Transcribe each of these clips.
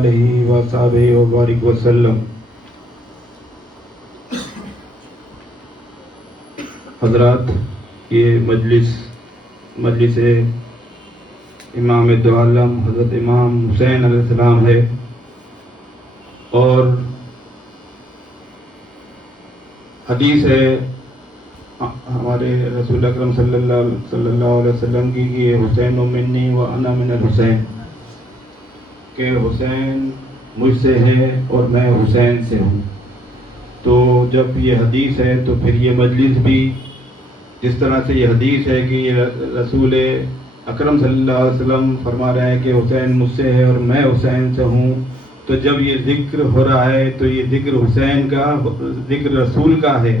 آلہ وصحبہ وبارک وسلم۔ حضرات، یہ مجلس امام دو عالم حضرت امام حسین علیہ السلام ہے، اور حدیث ہے ہمارے رسول اکرم صلی اللہ علیہ وسلم کی کہ حسین منی و انا من الحسین، کہ حسین مجھ سے ہے اور میں حسین سے ہوں۔ تو جب یہ حدیث ہے تو پھر یہ مجلس بھی جس طرح سے یہ حدیث ہے کہ رسول اکرم صلی اللہ علیہ وسلم فرما رہے ہیں کہ حسین مجھ سے ہے اور میں حسین سے ہوں، تو جب یہ ذکر ہو رہا ہے تو یہ ذکر حسین کا، ذکر رسول کا ہے،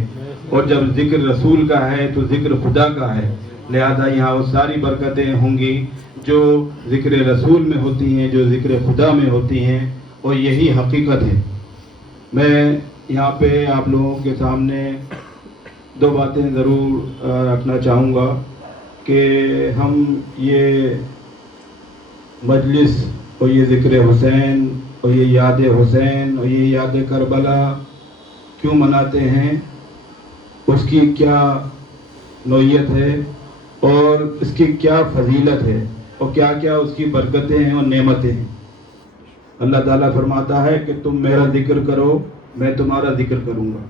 اور جب ذکر رسول کا ہے تو ذکر خدا کا ہے، لہذا یہاں وہ ساری برکتیں ہوں گی جو ذکر رسول میں ہوتی ہیں، جو ذکر خدا میں ہوتی ہیں، اور یہی حقیقت ہے۔ میں یہاں پہ آپ لوگوں کے سامنے دو باتیں ضرور رکھنا چاہوں گا کہ ہم یہ مجلس اور یہ ذکر حسین اور یہ یاد حسین اور یہ یاد کربلا کیوں مناتے ہیں، اس کی کیا نوعیت ہے اور اس کی کیا فضیلت ہے اور کیا کیا اس کی برکتیں ہیں اور نعمتیں ہیں۔ اللہ تعالیٰ فرماتا ہے کہ تم میرا ذکر کرو میں تمہارا ذکر کروں گا۔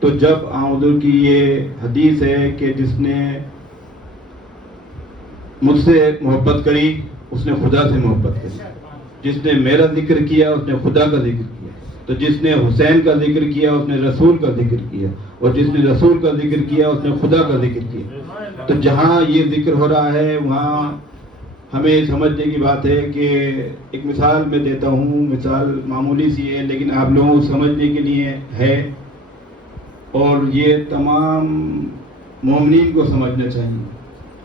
تو جب حضور کی یہ حدیث ہے کہ جس نے مجھ سے محبت کری اس نے خدا سے محبت کری، جس نے میرا ذکر کیا اس نے خدا کا ذکر کیا، تو جس نے حسین کا ذکر کیا اس نے رسول کا ذکر کیا، اور جس نے رسول کا ذکر کیا اس نے خدا کا ذکر کیا۔ تو جہاں یہ ذکر ہو رہا ہے وہاں ہمیں سمجھنے کی بات ہے کہ ایک مثال میں دیتا ہوں، مثال معمولی سی ہے لیکن آپ لوگوں کو سمجھنے کے لیے ہے، اور یہ تمام مومنین کو سمجھنا چاہیے۔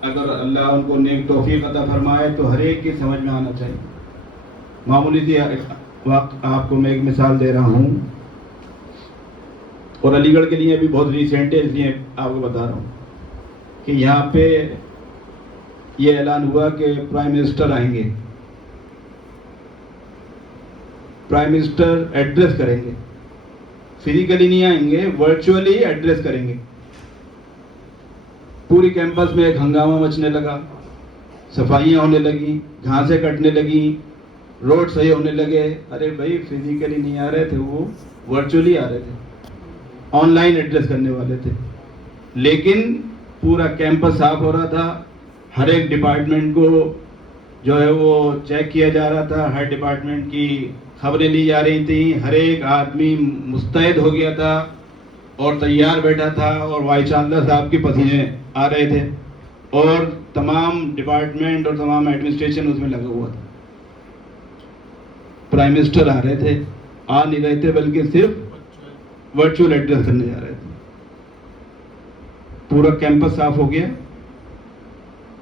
اگر اللہ ان کو نیک توفیق عطا فرمائے تو ہر ایک کی سمجھ میں آنا چاہیے۔ معمولی سی وقت آپ کو میں ایک مثال دے رہا ہوں، اور علی گڑھ کے لیے بھی بہت ریسنٹ ہے، اس لیے آپ کو بتا رہا ہوں کہ یہاں پہ یہ اعلان ہوا کہ پرائم منسٹر آئیں گے، پرائم منسٹر ایڈریس کریں گے، فزیکلی نہیں آئیں گے، ورچولی ایڈریس کریں گے۔ پوری کیمپس میں ایک ہنگامہ مچنے لگا، صفائیاں ہونے لگی، گھاسیں کٹنے لگی، روڈ صحیح ہونے لگے۔ ارے بھائی فزیکلی نہیں آ رہے تھے، وہ ورچولی آ رہے تھے، آن لائن ایڈریس کرنے والے تھے، لیکن پورا کیمپس صاف ہو رہا تھا، ہر ایک ڈپارٹمنٹ کو جو ہے وہ چیک کیا جا رہا تھا، ہر ڈپارٹمنٹ کی خبریں لی جا رہی تھیں، ہر ایک آدمی مستعد ہو گیا تھا اور تیار بیٹھا تھا، اور وائس چانسلر صاحب کے پسینے آ رہے تھے، اور تمام ڈپارٹمنٹ اور تمام ایڈمنسٹریشن اس میں لگا ہوا تھا۔ پرائم منسٹر آ رہے تھے، آ نہیں رہے تھے بلکہ صرف ورچوئل ایڈریس کرنے جا رہے تھے۔ پورا کیمپس صاف ہو گیا،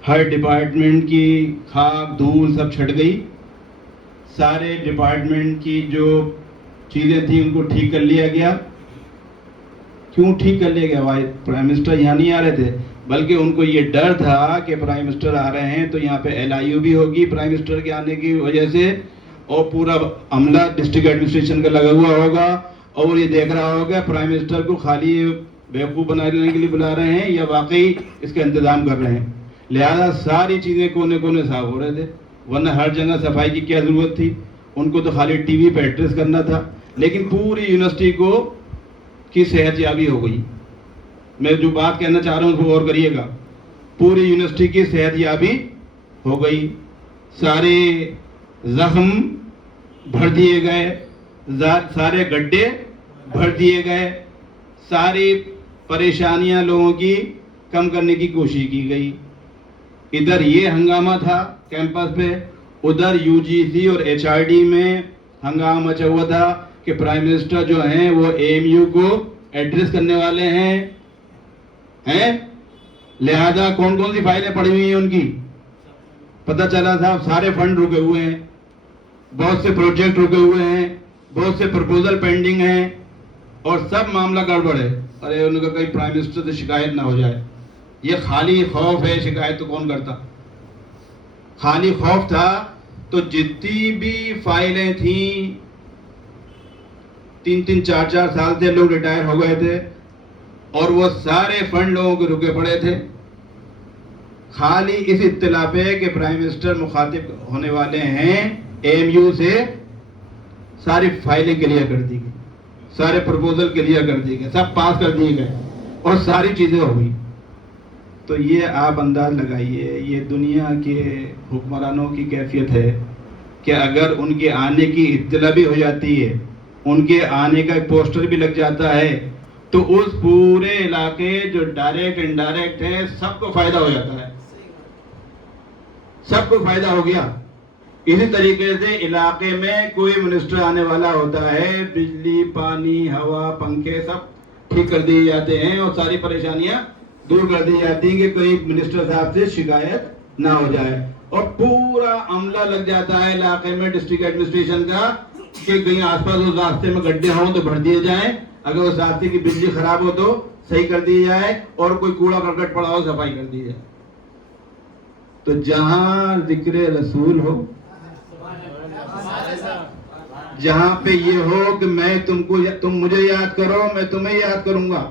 ہر ڈپارٹمنٹ کی خاک دھول سب چھٹ گئی، سارے ڈپارٹمنٹ کی جو چیزیں تھیں ان کو ٹھیک کر لیا گیا۔ کیوں ٹھیک کر لیا گیا؟ پرائم منسٹر یہاں نہیں آ رہے تھے، بلکہ ان کو یہ ڈر تھا کہ پرائم منسٹر آ رہے ہیں تو یہاں پہ LIU بھی ہوگی پرائم منسٹر کے آنے کی وجہ سے، اور پورا عملہ ڈسٹرکٹ ایڈمنسٹریشن کا لگا ہوا ہوگا، اور یہ دیکھ رہا ہوگا پرائم منسٹر کو خالی بیوقوف بنانے کے لیے بلا رہے ہیں یا واقعی اس کا انتظام کر رہے ہیں۔ لہذا ساری چیزیں کونے کونے صاف ہو رہے تھے، ورنہ ہر جگہ صفائی کی کیا ضرورت تھی؟ ان کو تو خالی ٹی وی پہ ایڈریس کرنا تھا، لیکن پوری یونیورسٹی کی صحت یابی ہو گئی۔ میں جو بات کہنا چاہ رہا ہوں اس کو غور کریے گا، پوری یونیورسٹی کی صحت یابی ہو گئی، سارے زخم بھر دیے گئے، سارے گڈھے بھر دیے گئے، ساری پریشانیاں لوگوں کی کم کرنے کی کوشش کی گئی۔ ادھر یہ ہنگامہ تھا کیمپس پہ، ادھر UGC اور HRD میں ہنگامہ مچا ہوا تھا کہ پرائم منسٹر جو ہیں وہ AMU کو ایڈریس کرنے والے ہیں، لہذا کون کون سی فائلیں پڑی ہوئی ہیں ان کی پتہ چلا صاحب، سارے فنڈ رکے ہوئے ہیں، بہت سے پروجیکٹ رکے ہوئے ہیں، بہت سے پرپوزل پینڈنگ ہیں، اور سب معاملہ گڑبڑ ہے۔ ارے ان کا کہیں پرائم منسٹر سے شکایت نہ ہو جائے، یہ خالی خوف ہے، شکایت تو کون کرتا؟ خالی خوف تھا تو جتنی بھی فائلیں تھیں 3-3 4-4 سال سے لوگ ریٹائر ہو گئے تھے اور وہ سارے فنڈ لوگوں کے رکے پڑے تھے، خالی اس اطلاع پہ کہ پرائم منسٹر مخاطب ہونے والے ہیں AMU سے، ساری فائلیں کلیئر کر دی گئی، سارے پروپوزل کلیئر کر دیے گئے، سب پاس کر دیے گئے اور ساری چیزیں ہو گئی. تو یہ آپ انداز لگائیے یہ دنیا کے حکمرانوں کی کیفیت ہے کہ اگر ان کے آنے کی اطلاع بھی ہو جاتی ہے، ان کے آنے کا ایک پوسٹر بھی لگ جاتا ہے، تو اس پورے علاقے جو ڈائریکٹ انڈائریکٹ ہے سب کو فائدہ ہو جاتا ہے، سب کو فائدہ ہو گیا. اسی طریقے سے علاقے میں کوئی منسٹر آنے والا ہوتا ہے، بجلی، پانی، ہوا، پنکھے سب ٹھیک کر دیے جاتے ہیں اور ساری پریشانیاں دور کر دی جاتی ہیں کہ کوئی منسٹر صاحب سے شکایت نہ ہو جائے. اور پورا عملہ لگ جاتا ہے علاقے میں ڈسٹرکٹ ایڈمنسٹریشن کا کہ کہیں آس پاس اس راستے میں گڈھے ہوں تو بھر دیے جائیں، اگر اس راستے کی بجلی خراب ہو تو صحیح کر دی جائے، اور کوئی کوڑا کرکٹ پڑا ہو صفائی کر دی جائے. تو جہاں ذکر رسول ہو، جہاں پہ یہ ہو کہ میں تم مجھے یاد کرو میں تمہیں یاد کروں گا،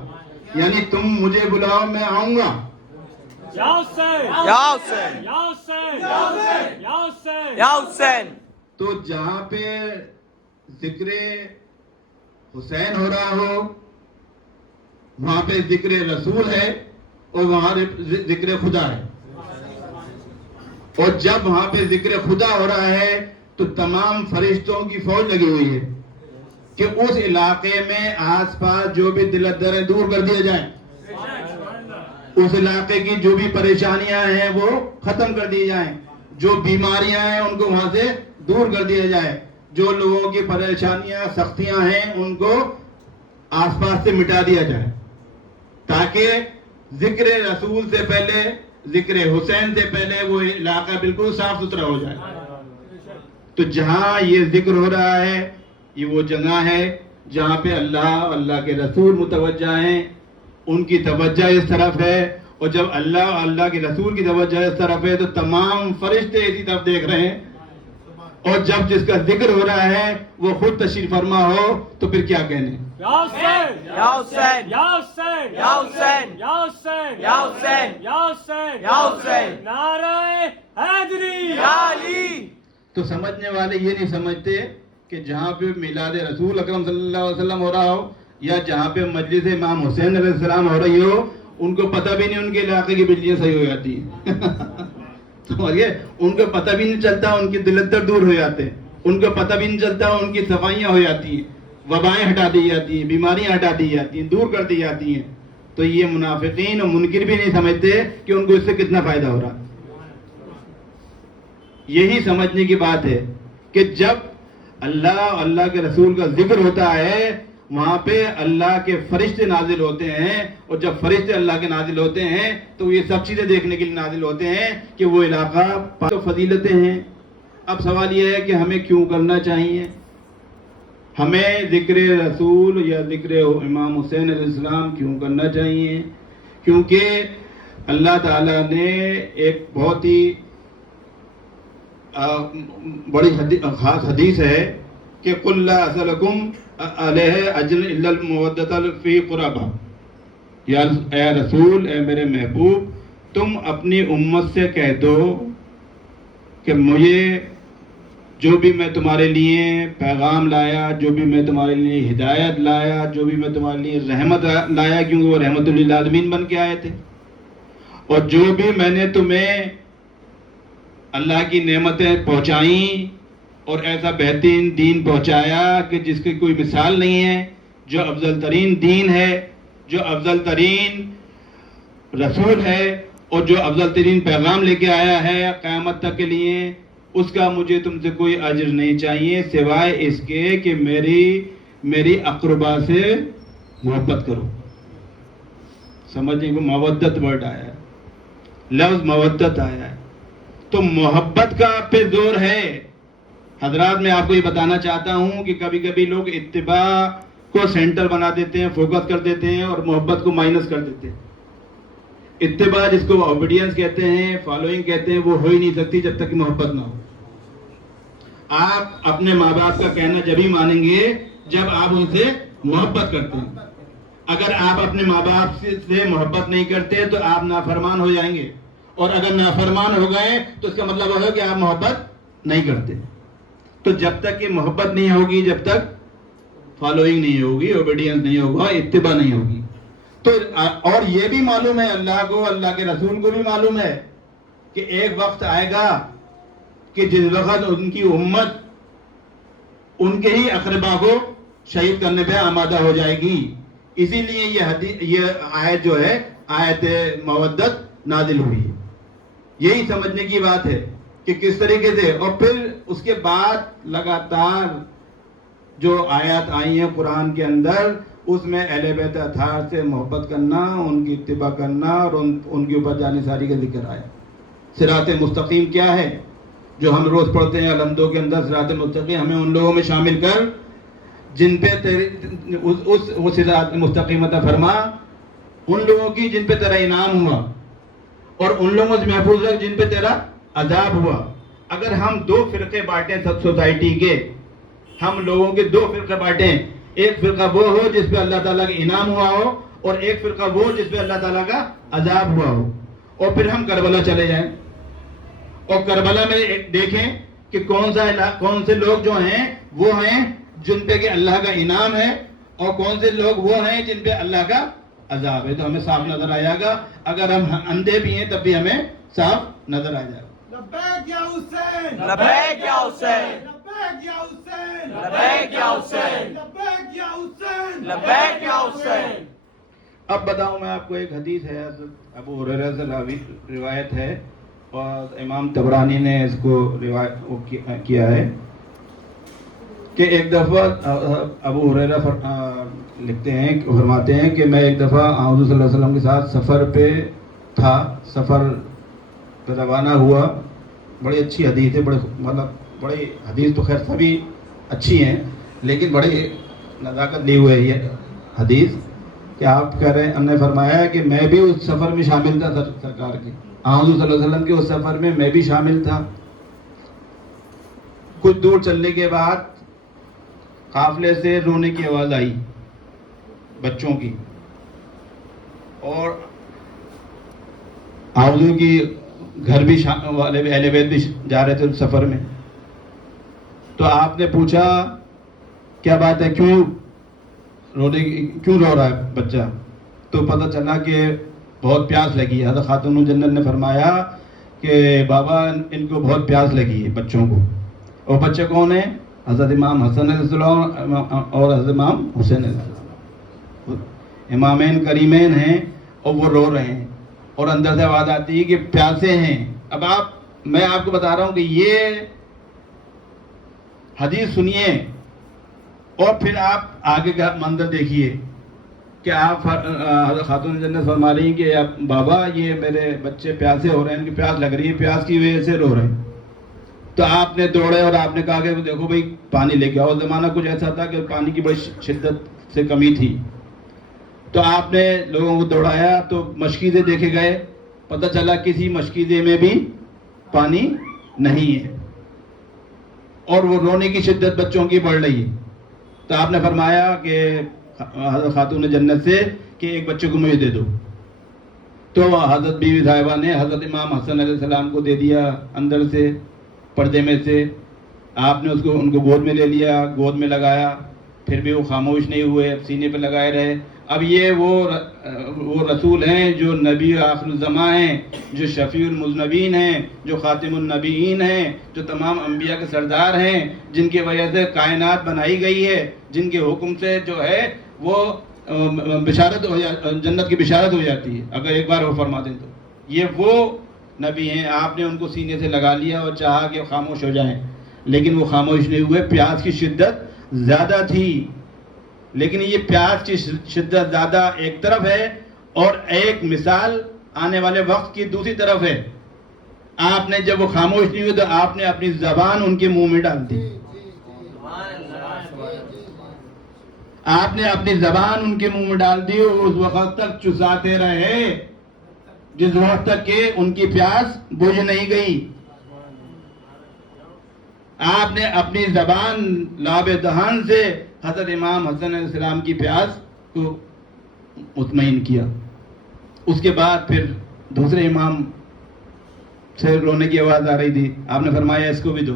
یعنی تم مجھے بلاؤ میں آؤں گا. یا حسین یا حسین یا حسین یا حسین یا حسین. تو جہاں پہ ذکر حسین ہو رہا ہو وہاں پہ ذکر رسول ہے اور وہاں ذکر خدا ہے. اور جب وہاں پہ ذکر خدا ہو رہا ہے تو تمام فرشتوں کی فوج لگی ہوئی ہے کہ اس علاقے میں آس پاس جو بھی دلدریں دور کر دیے جائیں، اس علاقے کی جو بھی پریشانیاں ہیں وہ ختم کر دی جائیں، جو بیماریاں ہیں ان کو وہاں سے دور کر دیا جائے، جو لوگوں کی پریشانیاں سختیاں ہیں ان کو آس پاس سے مٹا دیا جائے، تاکہ ذکر رسول سے پہلے، ذکر حسین سے پہلے وہ علاقہ بالکل صاف ستھرا ہو جائے. تو جہاں یہ ذکر ہو رہا ہے یہ وہ جگہ ہے جہاں پہ اللہ کے رسول متوجہ ہیں، ان کی توجہ اس طرف ہے. اور جب اللہ کے رسول کی توجہ اس طرف ہے تو تمام فرشتے اسی طرف دیکھ رہے ہیں. اور جب جس کا ذکر ہو رہا ہے وہ خود تشریف فرما ہو تو پھر کیا کہنے. یا حسین یا حسین یا حسین یا حسین یا حسین یا حسین یا حسین یا حسین. نعرہ حیدری یا علی. تو سمجھنے والے یہ نہیں سمجھتے کہ جہاں پہ میلاد رسول اکرم صلی اللہ علیہ وسلم ہو رہا ہو یا جہاں پہ مجلس امام حسین علیہ السلام ہو رہی ہو ان کو پتہ بھی نہیں ان کے علاقے کی بجلیاں صحیح ہو جاتی ہیں. سمجھئے ان کو پتہ بھی نہیں چلتا ان کی دلدر دور ہو جاتے ہیں، ان کو پتہ بھی نہیں چلتا ان کی صفائیاں ہو جاتی ہیں، وبائیں ہٹا دی جاتی ہیں، بیماریاں ہٹا دی جاتی ہیں، دور کر دی جاتی ہیں. تو یہ منافقین اور منکر بھی نہیں سمجھتے کہ ان کو اس سے کتنا فائدہ ہو رہا. یہی سمجھنے کی بات ہے کہ جب اللہ کے رسول کا ذکر ہوتا ہے وہاں پہ اللہ کے فرشتے نازل ہوتے ہیں، اور جب فرشتے اللہ کے نازل ہوتے ہیں تو یہ سب چیزیں دیکھنے کے لیے نازل ہوتے ہیں کہ وہ علاقہ تو فضیلتیں ہیں. اب سوال یہ ہے کہ ہمیں کیوں کرنا چاہیے، ہمیں ذکر رسول یا ذکر امام حسین علیہ السلام کیوں کرنا چاہیے؟ کیونکہ اللہ تعالیٰ نے ایک بہت ہی بڑی خاص حدیث ہے کہ قُلْ لَا أَسْأَلُكُمْ عَلَيْهِ أَجْرًا إِلَّا الْمَوَدَّةَ فِي قُرْبَىٰ. اے رسول، اے میرے محبوب، تم اپنی امت سے کہہ دو کہ مجھے جو بھی میں تمہارے لیے پیغام لایا، جو بھی میں تمہارے لیے ہدایت لایا، جو بھی میں تمہارے لیے رحمت لایا، کیونکہ وہ رحمت للعالمین بن کے آئے تھے، اور جو بھی میں نے تمہیں اللہ کی نعمتیں پہنچائیں اور ایسا بہترین دین پہنچایا کہ جس کی کوئی مثال نہیں ہے، جو افضل ترین دین ہے، جو افضل ترین رسول ہے اور جو افضل ترین پیغام لے کے آیا ہے قیامت تک کے لیے، اس کا مجھے تم سے کوئی اجر نہیں چاہیے سوائے اس کے کہ میری اقربا سے محبت کرو. سمجھیں کہ مودت ورڈ آیا ہے، لفظ مودت آیا ہے، تو محبت کا آپ پہ زور ہے. حضرات میں آپ کو یہ بتانا چاہتا ہوں کہ کبھی کبھی لوگ اتباع کو سینٹر بنا دیتے ہیں، فوکس کر دیتے ہیں اور محبت کو مائنس کر دیتے ہیں. اتباع جس کو اوبیڈینس کہتے ہیں، فالوئنگ کہتے ہیں، وہ ہو ہی نہیں سکتی جب تک کہ محبت نہ ہو. آپ اپنے ماں باپ کا کہنا جبھی مانیں گے جب آپ ان سے محبت کرتے ہیں. اگر آپ اپنے ماں باپ سے محبت نہیں کرتے تو آپ نافرمان ہو جائیں گے, اور اگر نافرمان ہو گئے تو اس کا مطلب ہوگا کہ آپ محبت نہیں کرتے. تو جب تک کہ محبت نہیں ہوگی, جب تک فالوئنگ نہیں ہوگی, اوبیڈینس نہیں ہوگا, اتباع نہیں ہوگی. تو اور یہ بھی معلوم ہے اللہ کو, اللہ کے رسول کو بھی معلوم ہے کہ ایک وقت آئے گا کہ جس وقت ان کی امت ان کے ہی اقربا کو شہید کرنے پہ آمادہ ہو جائے گی. اسی لیے یہ آیت جو ہے آیت مودت نازل ہوئی ہے. یہی سمجھنے کی بات ہے کہ کس طریقے سے. اور پھر اس کے بعد لگاتار جو آیات آئی ہیں قرآن کے اندر, اس میں اہل بیت اطہار سے محبت کرنا, ان کی اتباع کرنا اور ان کے اوپر جانے ساری کا ذکر آیا. صراط مستقیم کیا ہے جو ہم روز پڑھتے ہیں الحمدوں کے اندر, صراط مستقیم, ہمیں ان لوگوں میں شامل کر جن پہ وہ صراط مستقیم عطا فرما, ان لوگوں کی جن پہ تیرا انعام ہوا, اور ان لوگوں سے محفوظ رکھ جن پہ تیرا عذاب ہوا. اگر ہم دو فرقے بانٹیں سوسائٹی کے, ہم لوگوں کے دو فرقے بانٹیں, ایک فرقہ وہ ہو جس پہ اللہ تعالیٰ کا انعام ہوا ہو, اور ایک فرقہ وہ جس پہ اللہ تعالیٰ کا عذاب ہوا ہو, اور پھر ہم کربلا چلے جائیں اور کربلا میں دیکھیں کہ کون سے لوگ جو ہیں وہ ہیں جن پہ کہ اللہ کا انعام ہے, اور کون سے لوگ وہ ہیں جن پہ اللہ کا عذاب ہے. تو ہمیں صاف نظر آئے گا. اگر ہم اندھے بھی ہیں تب بھی ہمیں صاف نظر آ جائے گا. لبیک یا حسین, لبیک یا حسین, لبیک یا حسین, لبیک یا حسین, لبیک یا حسین, لبیک یا حسین. اب بتاؤں میں آپ کو ایک حدیث ہے, ابو ہریرہ سے روایت ہے, اور امام طبرانی نے اس کو روایت کیا ہے کہ ایک دفعہ ابو ہریرہ لکھتے ہیں, فرماتے ہیں کہ میں ایک دفعہ حضور صلی اللہ علیہ وسلم کے ساتھ سفر پہ تھا, سفر پہ روانہ ہوا. بڑی اچھی حدیث ہے, بڑی حدیث تو خیر سبھی اچھی ہیں, لیکن بڑی نزاکت لی ہوئی ہے یہ حدیث کہ آپ کہہ رہے ہیں, ہم نے فرمایا کہ میں بھی اس سفر میں شامل تھا سرکار کے, حضور صلی اللہ علیہ وسلم کے اس سفر میں بھی شامل تھا. کچھ دور چلنے کے بعد قافلے سے رونے کی آواز آئی بچوں کی, اور حضور کی گھر بھی والے اہل بیت بھی جا رہے تھے سفر میں. تو آپ نے پوچھا کیا بات ہے, کیوں رو رہا ہے بچہ؟ تو پتہ چلا کہ بہت پیاس لگی ہے. حضرت خاتون الجنت نے فرمایا کہ بابا ان کو بہت پیاس لگی ہے بچوں کو. اور بچے کون ہیں؟ حضرت امام حسن علیہ السلام اور حضرت امام حسین علیہ السلام, امامین کریمین ہیں, اور وہ رو رہے ہیں, اور اندر سے آواز آتی ہے کہ پیاسے ہیں. اب میں آپ کو بتا رہا ہوں کہ یہ حدیث سنیے, اور پھر آپ آگے کا منظر دیکھیے کہ آپ حضرت خاتون جنت فرما رہی ہیں کہ بابا یہ میرے بچے پیاسے ہو رہے ہیں, ان کی پیاس لگ رہی ہے, پیاس کی وجہ سے رو رہے ہیں. تو آپ نے دوڑے اور آپ نے کہا کہ دیکھو بھائی پانی لے کے آؤ. زمانہ کچھ ایسا تھا کہ پانی کی بڑی شدت سے کمی تھی. تو آپ نے لوگوں کو دوڑایا تو مشکیزیں دیکھے گئے, پتہ چلا کسی مشکیزے میں بھی پانی نہیں ہے, اور وہ رونے کی شدت بچوں کی بڑھ رہی ہے. تو آپ نے فرمایا کہ حضرت خاتون جنت سے کہ ایک بچے کو مجھے دے دو. تو حضرت بیوی صاحبہ نے حضرت امام حسن علیہ السلام کو دے دیا اندر سے, پردے میں سے. آپ نے ان کو گود میں لے لیا, گود میں لگایا, پھر بھی وہ خاموش نہیں ہوئے, سینے پہ لگائے رہے. اب یہ وہ رسول ہیں جو نبی آخر الزماں ہیں, جو شفیع المذنبین ہیں, جو خاتم النبیین ہیں, جو تمام انبیاء کے سردار ہیں, جن کی وجہ سے کائنات بنائی گئی ہے, جن کے حکم سے جو ہے وہ بشارت جنت کی بشارت ہو جاتی ہے اگر ایک بار وہ فرما دیں. تو یہ وہ نبی ہیں. آپ نے ان کو سینے سے لگا لیا اور چاہا کہ خاموش ہو جائیں, لیکن وہ خاموش نہیں ہوئے. پیاس کی شدت زیادہ تھی, لیکن یہ پیاس کی شدت زیادہ ایک طرف ہے, اور ایک مثال آنے والے وقت کی دوسری طرف ہے. آپ نے جب وہ خاموش نہیں ہوئے تو آپ نے اپنی زبان ان کے منہ میں ڈال دی. آپ نے اپنی زبان ان کے منہ میں ڈال دی, اور اس وقت تک چساتے رہے جس وقت تک کہ ان کی پیاس بجھ نہیں گئی. آپ نے اپنی زبان لاب دہان سے حضرت امام حسن علیہ السلام کی پیاس کو مطمئن کیا. اس کے بعد پھر دوسرے امام سے رونے کی آواز آ رہی تھی. آپ نے فرمایا اس کو بھی دو,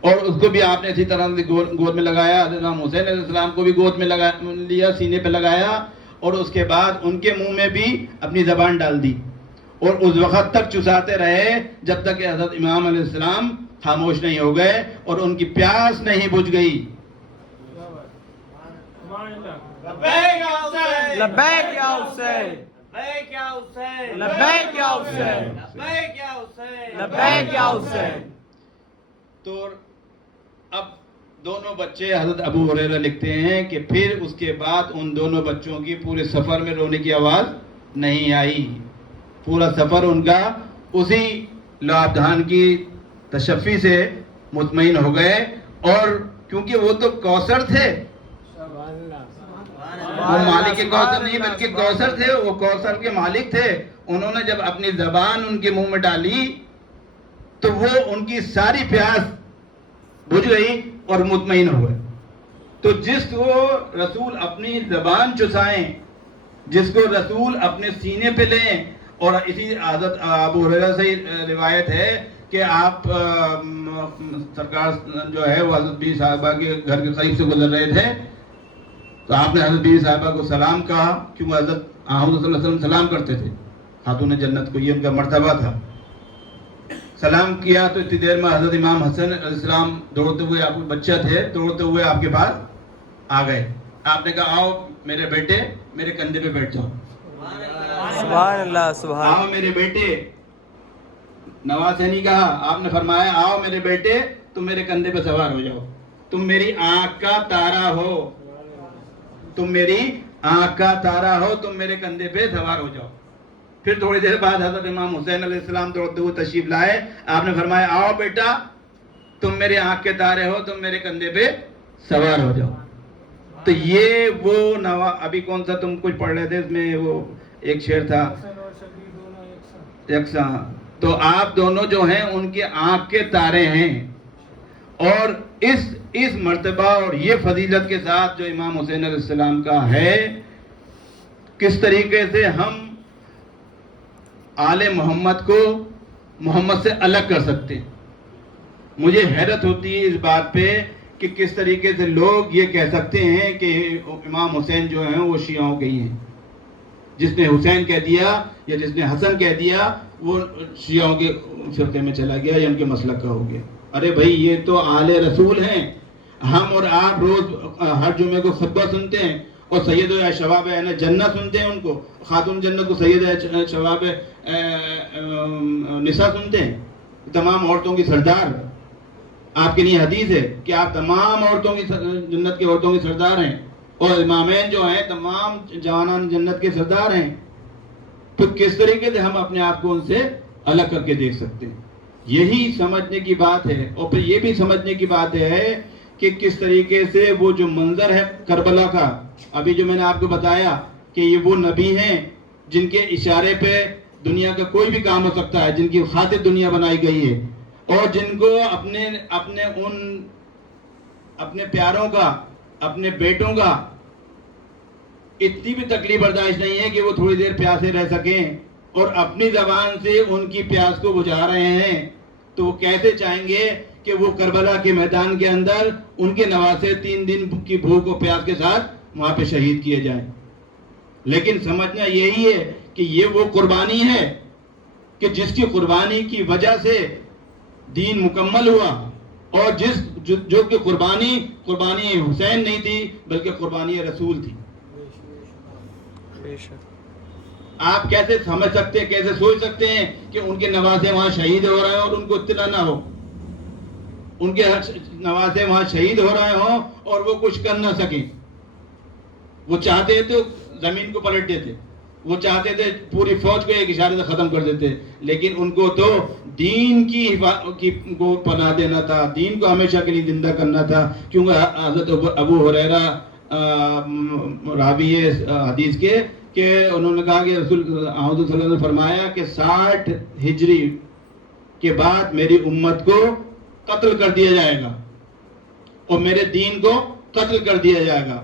اور اس کو بھی آپ نے اسی طرح سے گود میں لگایا. حضرت امام حسین علیہ السلام کو بھی گود میں لیا, سینے پہ لگایا, اور اس کے بعد ان کے منہ میں بھی اپنی زبان ڈال دی, اور اس وقت تک چساتے رہے جب تک کہ حضرت امام علیہ السلام خاموش نہیں ہو گئے اور ان کی پیاس نہیں بجھ گئی. لبیک یا حسین لبیک یا حسین لبیک یا حسین لبیک یا حسین لبیک یا حسین لبیک یا حسین. تو اب دونوں بچے حضرت ابو ہریرہ لکھتے ہیں کہ پھر اس کے بعد ان دونوں بچوں کی پورے سفر میں رونے کی آواز نہیں آئی. پورا سفر ان کا اسی لاب دہان کی تشفی سے مطمئن ہو گئے. اور کیونکہ وہ تو کوثر تھے, وہ مالک کوثر نہیں بلکہ کوثر تھے, وہ کوثر کے مالک تھے. انہوں نے جب اپنی زبان ان کے منہ میں ڈالی تو وہ ان کی ساری پیاس بجھ گئی اور مطمئن ہوئے. تو جس کو رسول اپنی زبان چسائیں, جس کو رسول اپنے سینے پہ لیں, اور اسی حضرت ابو ہریرہ سے روایت ہے کہ آپ سرکار جو ہے وہ حضرت بی صاحبہ کے گھر کے قریب سے گزر رہے تھے, تو آپ نے حضرت بی صاحبہ کو سلام کہا, کیونکہ حضرت حضور صلی اللہ علیہ وسلم سلام کرتے تھے, خاتون جنت کو یہ ان کا مرتبہ تھا. سلام کیا تو اتنی دیر میں حضرت امام حسن علیہ السلام دوڑتے ہوئے, آپ بچہ تھے, دوڑتے ہوئے آپ کے پاس آ گئے. آپ نے کہا آؤ میرے بیٹے میرے کندھے پہ بیٹھ جاؤ. سبحان اللہ سبحان. آؤ میرے بیٹے, نواز سے نہیں کہا, آپ نے فرمایا آؤ میرے بیٹے تم میرے کندھے پہ سوار ہو جاؤ, تم میری آنکھ کا تارا ہو, تم میری آنکھ کا تارا ہو, تم میرے کندھے پہ سوار ہو جاؤ. پھر تھوڑی دیر بعد حضرت امام حسین علیہ السلام دوڑتے ہوئے تشریف لائے. آپ نے فرمایا آؤ بیٹا تم میری آنکھ کے تارے ہو, تم میرے کندھے پہ سوار ہو جاؤ. تو یہ وہ ابھی کون سا تم کچھ پڑھ رہے تھے, اس میں وہ ایک شعر تھا یکساں. تو آپ دونوں جو ہیں ان کے آنکھ کے تارے ہیں, اور اس مرتبہ اور یہ فضیلت کے ساتھ جو امام حسین علیہ السلام کا ہے, کس طریقے سے ہم آل محمد کو محمد سے الگ کر سکتے ہیں. مجھے حیرت ہوتی ہے اس بات پہ کہ کس طریقے سے لوگ یہ کہہ سکتے ہیں کہ امام حسین جو ہیں وہ شیعوں کے ہی ہیں. جس نے حسین کہہ دیا یا جس نے حسن کہہ دیا وہ شیعوں کے فرقے میں چلا گیا یا ان کے مسلک کا ہو گیا. ارے بھائی یہ تو آل رسول ہیں. ہم اور آپ روز ہر جمعے کو خطبہ سنتے ہیں اور سید شباب اہل جنت سنتے ہیں, ان کو خاتون جنت کو سید شباب نساء سنتے ہیں, تمام عورتوں کی سردار. آپ کے لیے حدیث ہے کہ آپ تمام عورتوں کی جنت کی عورتوں کی سردار ہیں, اور امامین جو ہیں تمام جوانان جنت کے سردار ہیں. تو کس طریقے سے ہم اپنے آپ کو ان سے الگ کر کے دیکھ سکتے ہیں؟ یہی سمجھنے کی بات ہے. اور پھر یہ بھی سمجھنے کی بات ہے کہ کس طریقے سے وہ جو منظر ہے کربلا کا, ابھی جو میں نے آپ کو بتایا کہ یہ وہ نبی ہیں جن کے اشارے پہ دنیا کا کوئی بھی کام ہو سکتا ہے, جن کی خاطر دنیا بنائی گئی ہے, اور جن کو اپنے پیاروں کا, اپنے بیٹوں کا اتنی بھی تکلیف برداشت نہیں ہے کہ وہ تھوڑی دیر پیاسے رہ سکیں, اور اپنی زبان سے ان کی پیاس کو بجھا رہے ہیں. تو وہ کیسے چاہیں گے کہ وہ کربلا کے میدان کے اندر ان کے نواسے 3 دن کی بھوک و پیاس کے ساتھ وہاں پہ شہید کیے جائیں. لیکن سمجھنا یہی ہے کہ یہ وہ قربانی ہے کہ جس کی قربانی کی وجہ سے دین مکمل ہوا, اور جو کہ قربانی حسین نہیں تھی بلکہ قربانی رسول تھی. آپ کیسے سمجھ سکتے ہیں, کیسے سوچ سکتے ہیں کہ ان کے نواسے وہاں شہید ہو رہے ہیں اور ان کو اطلاع نہ ہو, ان کے نواسے وہاں شہید ہو رہے ہوں اور وہ کچھ کر نہ سکیں. وہ چاہتے تو زمین کو پلٹ دیتے, وہ چاہتے تھے پوری فوج کو ایک اشارے سے ختم کر دیتے, لیکن ان کو تو دین کی کو پناہ دینا تھا, دین کو ہمیشہ کے لیے زندہ کرنا تھا. کیونکہ حضرت ابو ہریرہ راوی حدیث کے کہ انہوں نے کہا کہ رسول صلی اللہ علیہ وسلم نے فرمایا کہ 60 ہجری کے بعد میری امت کو قتل کر دیا جائے گا اور میرے دین کو قتل کر دیا جائے گا،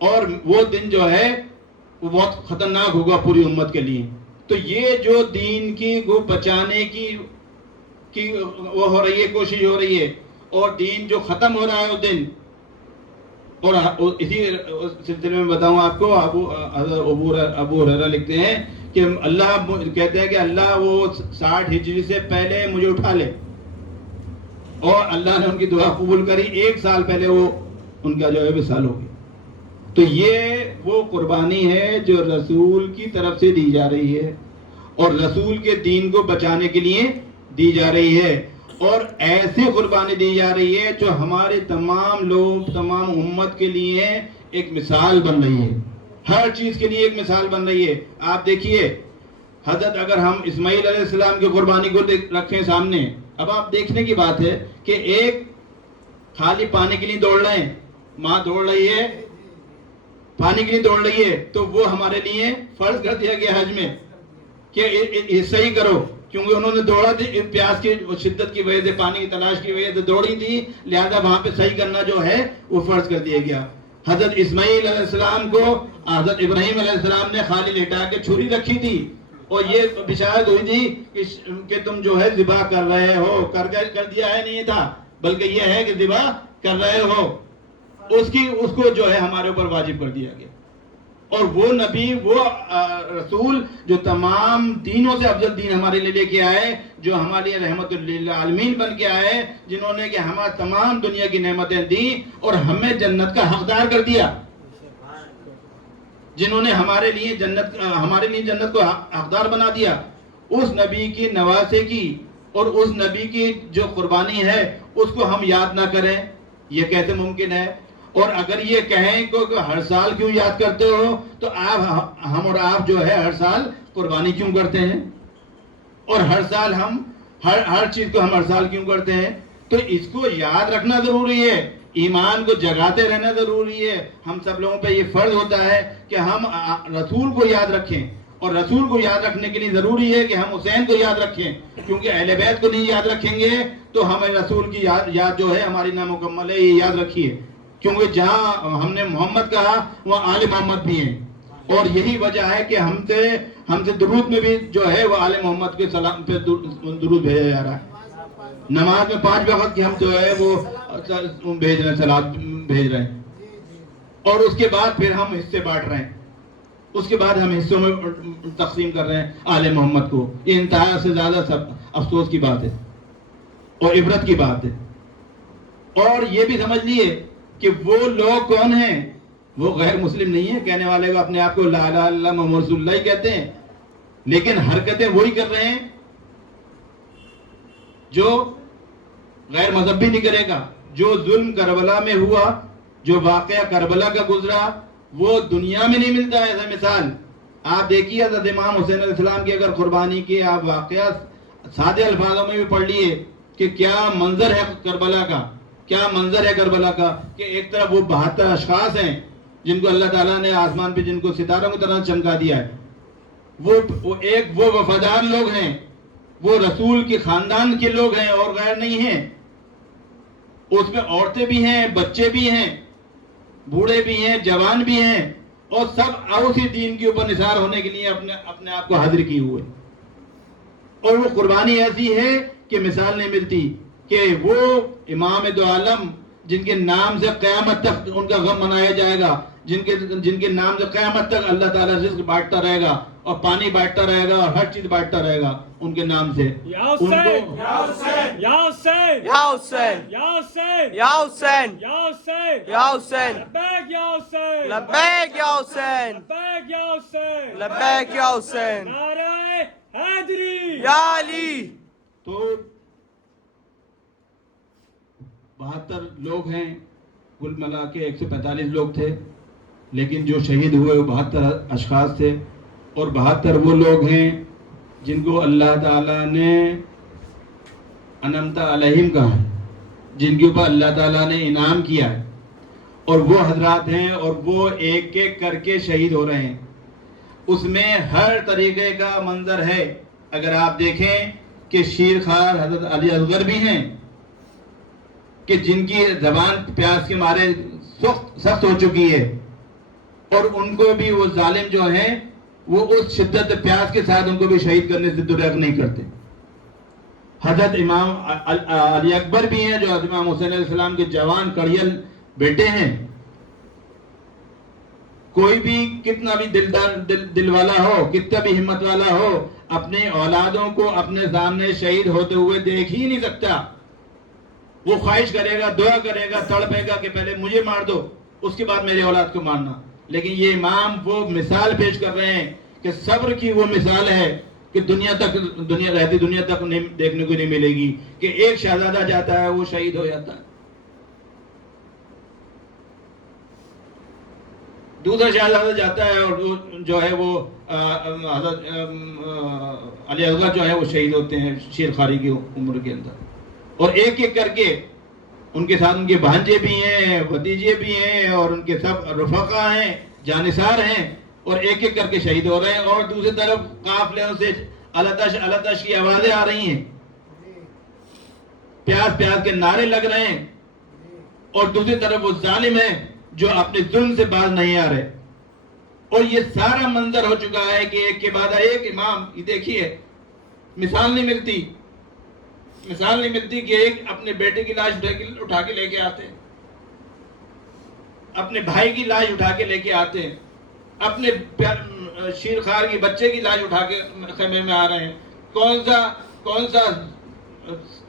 اور وہ دن جو ہے وہ بہت خطرناک ہوگا پوری امت کے لیے۔ تو یہ جو دین کی کو بچانے کی وہ ہو رہی ہے، کوشش ہو رہی ہے، اور دین جو ختم ہو رہا ہے اس دن، اور اسی سلسلے میں بتاؤں آپ کو، ابو ہریرہ لکھتے ہیں کہ اللہ کہتے ہیں کہ اللہ وہ 60 ہجری سے پہلے مجھے اٹھا لے، اور اللہ نے ان کی دعا قبول کری، 1 سال پہلے وہ ان کا جو ہے وصال ہو گیا۔ تو یہ وہ قربانی ہے جو رسول کی طرف سے دی جا رہی ہے، اور رسول کے دین کو بچانے کے لیے دی جا رہی ہے، اور ایسی قربانی دی جا رہی ہے جو ہمارے تمام لوگ، تمام امت کے لیے ایک مثال بن رہی ہے، ہر چیز کے لیے ایک مثال بن رہی ہے۔ آپ دیکھیے حضرت، اگر ہم اسماعیل علیہ السلام کی قربانی کو رکھیں سامنے، اب آپ دیکھنے کی بات ہے کہ ایک خالی پانی کے لیے دوڑ رہے ہیں، ماں دوڑ رہی ہے پانی کے لیے دوڑ رہی ہے، تو وہ ہمارے لیے فرض کر دیا گیا حج میں کہ حصہ ہی کرو، کیونکہ انہوں نے دوڑا تھی پیاس کی شدت کی وجہ سے، پانی کی تلاش کی وجہ سے دوڑی تھی، لہذا وہاں پہ صحیح کرنا جو ہے وہ فرض کر دیا گیا۔ حضرت اسماعیل علیہ السلام کو حضرت ابراہیم علیہ السلام نے خالی لٹا کے چھری رکھی تھی، اور یہ بشارت ہوئی تھی کہ تم جو ہے ذبح کر رہے ہو، کر دیا ہے، نہیں تھا بلکہ یہ ہے کہ ذبح کر رہے ہو، اس کو جو ہے ہمارے اوپر واجب کر دیا گیا۔ اور وہ نبی، وہ رسول جو تمام دینوں سے افضل دین ہمارے لیے لے کے آئے، جو ہمارے رحمت للعالمین بن کے آئے، جنہوں نے کہ ہمارے تمام دنیا کی نعمتیں دیں اور ہمیں جنت کا حقدار کر دیا، جنہوں نے ہمارے لیے جنت کو حقدار بنا دیا، اس نبی کی نواسے کی اور اس نبی کی جو قربانی ہے اس کو ہم یاد نہ کریں، یہ کیسے ممکن ہے؟ اور اگر یہ کہیں کہ ہر سال کیوں یاد کرتے ہو، تو ہم اور آپ جو ہے ہر سال قربانی کیوں کرتے ہیں، اور ہر سال ہم ہر چیز کو ہم ہر سال کیوں کرتے ہیں؟ تو اس کو یاد رکھنا ضروری ہے، ایمان کو جگاتے رہنا ضروری ہے۔ ہم سب لوگوں پہ یہ فرض ہوتا ہے کہ ہم رسول کو یاد رکھیں، اور رسول کو یاد رکھنے کے لیے ضروری ہے کہ ہم حسین کو یاد رکھیں، کیونکہ اہل بیت کو نہیں یاد رکھیں گے تو ہمیں رسول کی یاد جو ہے ہماری نامکمل ہے، یہ یاد رکھیے، کیونکہ جہاں ہم نے محمد کہا وہاں آل محمد بھی ہیں، اور یہی وجہ ہے کہ ہم سے درود میں بھی جو ہے وہ آل محمد کے سلام پہ درود بھیجا جا رہا ہے۔ نماز میں 5 وقت کی ہم جو ہے وہ بھیج رہے ہیں، سلام بھیج رہے ہیں، اور اس کے بعد پھر ہم حصے بانٹ رہے ہیں، اس کے بعد ہم حصوں میں تقسیم کر رہے ہیں آل محمد کو۔ یہ انتہا سے زیادہ سب افسوس کی بات ہے اور عبرت کی بات ہے۔ اور یہ بھی سمجھ لیے کہ وہ لوگ کون ہیں، وہ غیر مسلم نہیں ہیں، کہنے والے کو اپنے آپ کو لا الہ الا اللہ محمد رسول اللہ ہی کہتے ہیں، لیکن حرکتیں وہی کر رہے ہیں جو غیر مذہبی نہیں کرے گا۔ جو ظلم کربلا میں ہوا، جو واقعہ کربلا کا گزرا، وہ دنیا میں نہیں ملتا ایسا مثال۔ آپ دیکھیے حضرت امام حسین علیہ السلام کی اگر قربانی کی آپ واقعہ سادے الفاظوں میں بھی پڑھ لیے کہ کیا منظر ہے کربلا کا، کیا منظر ہے کربلا کا، کہ ایک طرف وہ 72 اشخاص ہیں جن کو اللہ تعالیٰ نے آسمان پہ جن کو ستاروں کی طرح چمکا دیا ہے، وہ وفادار لوگ ہیں، وہ رسول کے خاندان کے لوگ ہیں اور غیر نہیں ہیں۔ اس میں عورتیں بھی ہیں، بچے بھی ہیں، بوڑھے بھی ہیں، جوان بھی ہیں، اور سب اسی دین کے اوپر نثار ہونے کے لیے اپنے آپ کو حاضر کیے ہوئے، اور وہ قربانی ایسی ہے کہ مثال نہیں ملتی کہ وہ امام دو عالم جن کے نام سے قیامت تک ان کا غم منایا جائے گا، جن کے نام سے قیامت تک اللہ تعالیٰ رزق بانٹتا رہے گا اور پانی بانٹتا رہے گا اور ہر چیز بانٹتا رہے گا ان کے نام سے، یا حسین، یا حسین، یا حسین، یا حسین، یا حسین، یا حسین، یا حسین، یا حسین، لبیک یا حسین، لبیک یا حسین، لبیک یا حسین، لبیک یا حسین، نعرہ حیدری، یا علی۔ تو 72 لوگ ہیں، کل ملا کے 145 لوگ تھے، لیکن جو شہید ہوئے وہ 72 اشخاص تھے، اور 72 وہ لوگ ہیں جن کو اللہ تعالیٰ نے انعمت علیہم کہا ہے، جن کے اوپر اللہ تعالیٰ نے انعام کیا ہے، اور وہ حضرات ہیں، اور وہ ایک ایک کر کے شہید ہو رہے ہیں۔ اس میں ہر طریقے کا منظر ہے، اگر آپ دیکھیں کہ شیر خوار حضرت علی اصغر بھی ہیں، کہ جن کی زبان پیاس کے مارے سخت ہو چکی ہے، اور ان کو بھی وہ ظالم جو ہیں وہ اس شدت پیاس کے ساتھ ان کو بھی شہید کرنے سے درغ نہیں کرتے۔ حضرت امام علی اکبر بھی ہیں جو حضرت امام حسین علیہ السلام کے جوان کڑیل بیٹے ہیں۔ کوئی بھی کتنا بھی دل والا ہو، کتنا بھی ہمت والا ہو، اپنے اولادوں کو اپنے سامنے شہید ہوتے ہوئے دیکھ ہی نہیں سکتا۔ وہ خواہش کرے گا، دعا کرے گا، تڑپے گا کہ پہلے مجھے مار دو، اس کے بعد میرے اولاد کو مارنا۔ لیکن یہ امام وہ مثال پیش کر رہے ہیں کہ صبر کی وہ مثال ہے کہ دنیا تک دیکھنے کو نہیں ملے گی کہ ایک شہزادہ جاتا ہے وہ شہید ہو جاتا ہے، دوسرا شہزادہ جاتا ہے اور جو ہے وہ حضرت علی اصغر جو ہے وہ شہید ہوتے ہیں شیر خاری کی عمر کے اندر، اور ایک ایک کر کے ان کے ساتھ ان کے بھانجے بھی ہیں، بھتیجے بھی ہیں، اور ان کے سب رفقا ہیں، جانثار ہیں، اور ایک ایک کر کے شہید ہو رہے ہیں، اور دوسری طرف قافلوں سے التش التش کی آوازیں آ رہی ہیں، پیاس پیاس کے نعرے لگ رہے ہیں، اور دوسری طرف وہ ظالم ہیں جو اپنے ظلم سے باز نہیں آ رہے۔ اور یہ سارا منظر ہو چکا ہے کہ ایک کے بعد ایک امام، یہ دیکھیے مثال نہیں ملتی کہ ایک اپنے بیٹے کی لاش اٹھا کے لے کے آتے ہیں، اپنے بھائی کی لاش اٹھا کے لے کے آتے ہیں، اپنے شیر خار کی بچے کی لاش اٹھا کے خیمے میں آ رہے ہیں۔ کون سا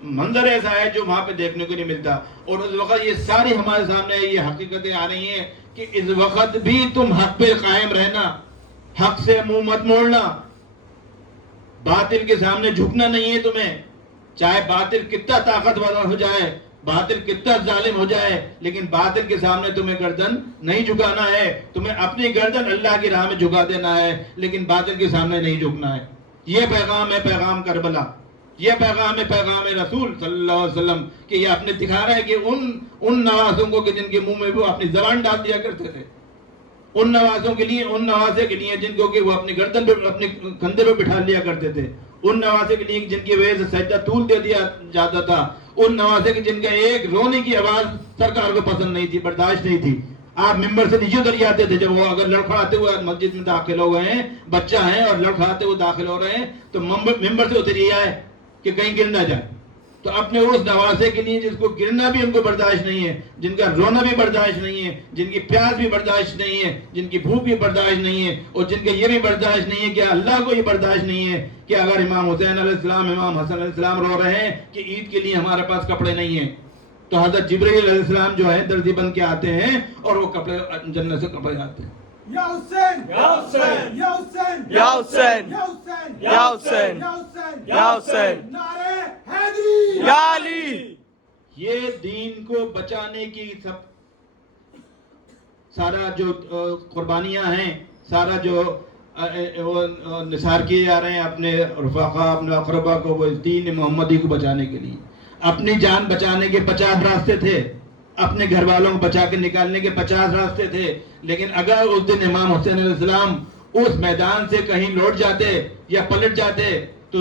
منظر ایسا ہے جو وہاں پہ دیکھنے کو نہیں ملتا؟ اور اس وقت یہ ساری ہمارے سامنے یہ حقیقتیں آ رہی ہیں کہ اس وقت بھی تم حق پہ قائم رہنا، حق سے منہ مت موڑنا، باطل کے سامنے جھکنا نہیں ہے تمہیں، چاہے باطل کتنا طاقتور ہو جائے، باطل کتنا ظالم ہو جائے، لیکن باطل کے سامنے تمہیں گردن نہیں جھکانا ہے، تمہیں اپنی گردن اللہ کی راہ میں جھکا دینا ہے، لیکن باطل کے سامنے نہیں جھکنا ہے۔ یہ پیغام ہے پیغام کربلا، یہ پیغام ہے پیغام رسول صلی اللہ علیہ وسلم، کہ یہ اپنے دکھا رہا ہے کہ ان نوازوں کو کہ جن کے منہ میں وہ اپنی زبان ڈال دیا کرتے تھے، ان نوازوں کے لیے، ان نوازے کے لیے جن کو کہ وہ اپنی گردن پہ اپنے کندھے پہ بٹھا لیا کرتے تھے، ان نوازے کے لیے جن کی وجہ سے سجدہ طول دے دیا جاتا تھا، ان نوازے کے جن کا ایک رونے کی آواز سرکار کو پسند نہیں تھی، برداشت نہیں تھی۔ آپ ممبر سے نیچے اتر جاتے تھے جب وہ اگر لڑکھڑاتے ہوئے مسجد میں داخل ہو گئے ہیں، بچہ ہیں اور لڑکھڑاتے ہوئے داخل ہو رہے ہیں، تو ممبر سے اتریے آئے کہ کہیں گر نہ جائے۔ تو اپنے اس نوازے کے لیے جس کو گرنا بھی ان کو برداشت نہیں ہے، جن کا رونا بھی برداشت نہیں ہے، جن کی پیاس بھی برداشت نہیں ہے، جن کی بھوک بھی برداشت نہیں ہے، اور جن کا یہ بھی برداشت نہیں ہے کہ اللہ کو یہ برداشت نہیں ہے کہ اگر امام حسین علیہ السلام، امام حسن علیہ السلام رو رہے ہیں کہ عید کے لیے ہمارے پاس کپڑے نہیں ہیں، تو حضرت جبرائیل علیہ السلام جو ہے درزی بن کے آتے ہیں اور وہ کپڑے جنت سے کپڑے آتے ہیں۔ یا حسین یا حسین یا حسین یا حسین یا حسین یا حسین یا حسین یا حسین نعرہ حیدری یا علی۔ یہ دین کو بچانے کی سارا جو قربانیاں ہیں، سارا جو نثار کیے جا رہے ہیں اپنے رفقا، اپنے اقربا کو، وہ دین محمدی کو بچانے کے لیے۔ اپنی جان بچانے کے 50 راستے تھے، اپنے گھر والوں کو بچا کے نکالنے کے 50 راستے تھے، لیکن اگر اس دن امام حسین علیہ السلام اس میدان سے کہیں لوٹ جاتے یا پلٹ جاتے تو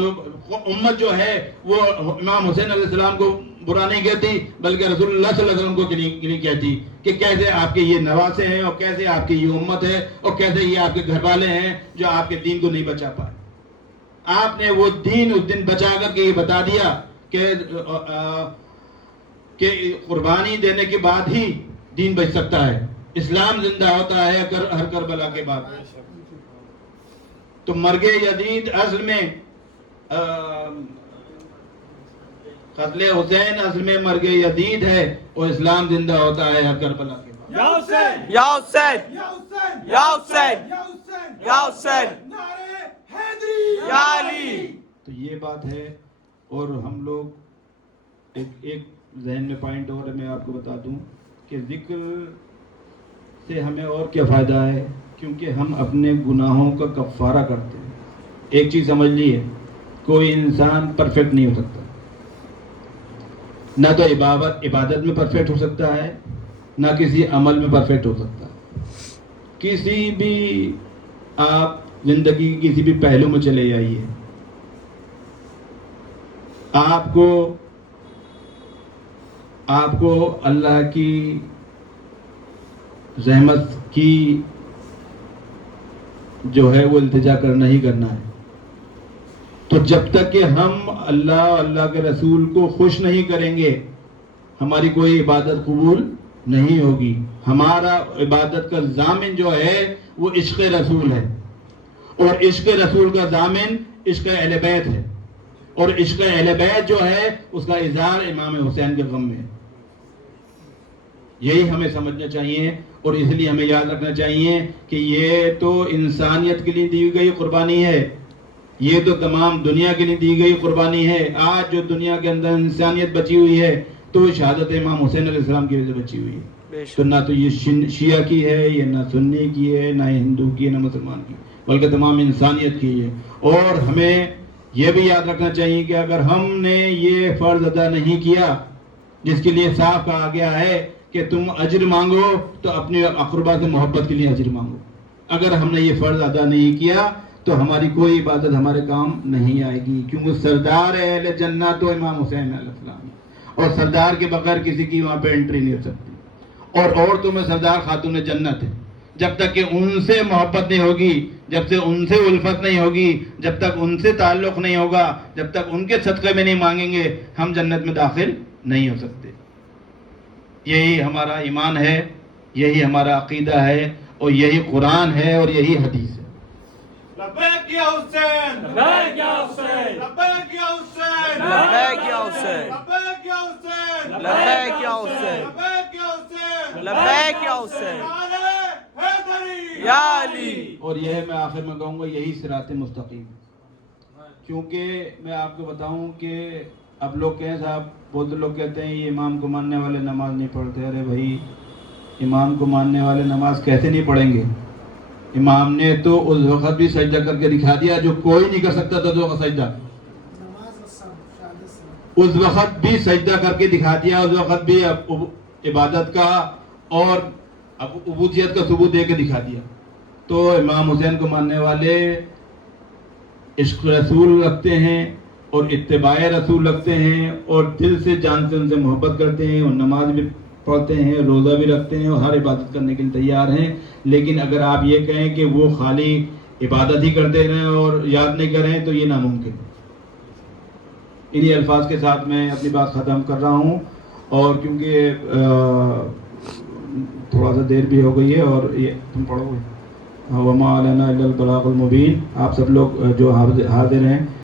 امت جو ہے وہ امام حسین علیہ السلام کو برا نہیں کہتی، بلکہ رسول اللہ صلی اللہ علیہ وسلم کو نہیں کہتی کہ کیسے آپ کے یہ نواسے ہیں، اور کیسے آپ کی یہ امت ہے، اور کیسے یہ آپ کے گھر والے ہیں جو آپ کے دین کو نہیں بچا پائے۔ آپ نے وہ دین اس دن بچا کر کے یہ بتا دیا کہ قربانی دینے کے بعد ہی دین بچ سکتا ہے، اسلام زندہ ہوتا ہے ہر کربلا کے بعد۔ تو مرگ یزید اصل میں قتل حسین اصل میں مرگ یزید ہے، اور اسلام زندہ ہوتا ہے ہر کربلا کے بعد۔ یا حسین یا حسین یا حسین یا حسین یا حسین یا حسین نعرہ حیدری یا علی۔ تو یہ بات ہے، اور ہم لوگ ایک ذہن میں پوائنٹ اور میں آپ کو بتا دوں کہ ذکر سے ہمیں اور کیا فائدہ ہے، کیونکہ ہم اپنے گناہوں کا کفارہ کرتے ہیں۔ ایک چیز سمجھ لیے، کوئی انسان پرفیکٹ نہیں ہو سکتا، نہ تو عبادت میں پرفیکٹ ہو سکتا ہے، نہ کسی عمل میں پرفیکٹ ہو سکتا ہے۔ کسی بھی آپ زندگی کے کسی بھی پہلو میں چلے جائیے، آپ کو آپ کو اللہ کی رحمت کی جو ہے وہ التجا کرنا ہی کرنا ہے. تو جب تک کہ ہم اللہ اور اللہ کے رسول کو خوش نہیں کریں گے ہماری کوئی عبادت قبول نہیں ہوگی. ہمارا عبادت کا ضامن جو ہے وہ عشق رسول ہے, اور عشق رسول کا ضامن عشق اہل بیت ہے, اور عشق اہل بیت جو ہے اس کا اظہار امام حسین کے غم میں ہے. یہی ہمیں سمجھنا چاہیے, اور اس لیے ہمیں یاد رکھنا چاہیے کہ یہ تو انسانیت کے لیے دی گئی قربانی ہے, یہ تو تمام دنیا کے لیے دی گئی قربانی ہے. آج جو دنیا کے اندر انسانیت بچی ہوئی ہے تو شہادت امام حسین علیہ السلام کی وجہ سے بچی ہوئی ہے. تو نہ تو یہ شیعہ کی ہے, یہ نہ سنی کی ہے, نہ ہندو کی ہے, نہ مسلمان کی, بلکہ تمام انسانیت کی ہے. اور ہمیں یہ بھی یاد رکھنا چاہیے کہ اگر ہم نے یہ فرض ادا نہیں کیا جس کے لیے صاف کہا گیا ہے کہ تم اجر مانگو تو اپنے اقربا سے محبت کے لیے اجر مانگو, اگر ہم نے یہ فرض ادا نہیں کیا تو ہماری کوئی عبادت ہمارے کام نہیں آئے گی. کیونکہ سردار اہل جنت تو امام حسین علیہ السلام, اور سردار کے بغیر کسی کی وہاں پہ انٹری نہیں ہو سکتی. اور عورتوں میں سردار خاتون جنت ہے. جب تک کہ ان سے محبت نہیں ہوگی, جب سے ان سے الفت نہیں ہوگی, جب تک ان سے تعلق نہیں ہوگا, جب تک ان کے صدقے میں نہیں مانگیں گے, ہم جنت میں داخل نہیں ہو سکتے. یہی ہمارا ایمان ہے, یہی ہمارا عقیدہ ہے, اور یہی قرآن ہے, اور یہی حدیث ہے. لبیک یا حسین لبیک یا حسین لبیک یا حسین لبیک یا حسین لبیک یا حسین لبیک یا حسین لبیک یا حسین لبیک یا حسین نعرہ حیدری یا علی. اور یہ میں آخر میں کہوں گا یہی صراط مستقیم. کیونکہ میں آپ کو بتاؤں کہ اب لوگ کہیں صاحب, بہت لوگ کہتے ہیں یہ امام کو ماننے والے نماز نہیں پڑھتے. ارے بھائی, امام کو ماننے والے نماز کیسے نہیں پڑھیں گے؟ امام نے تو اس وقت بھی سجدہ کر کے دکھا دیا جو کوئی نہیں کر سکتا تھا. تو سجدہ اس وقت بھی سجدہ کر کے دکھا دیا, اس وقت بھی عبادت کا اور عبودیت کا ثبوت دے کے دکھا دیا. تو امام حسین کو ماننے والے عشق رسول رکھتے ہیں اور اتباع رسول رکھتے ہیں, اور دل سے جان سے ان سے محبت کرتے ہیں, اور نماز بھی پڑھتے ہیں, روزہ بھی رکھتے ہیں, اور ہر عبادت کرنے کے لیے تیار ہیں. لیکن اگر آپ یہ کہیں کہ وہ خالی عبادت ہی کرتے رہیں اور یاد نہیں کریں تو یہ ناممکن. انہی الفاظ کے ساتھ میں اپنی بات ختم کر رہا ہوں, اور کیونکہ تھوڑا سا دیر بھی ہو گئی ہے, اور یہ تم پڑھو گے وما علینا الا البلاغ المبین. آپ سب لوگ جو حاضر ہیں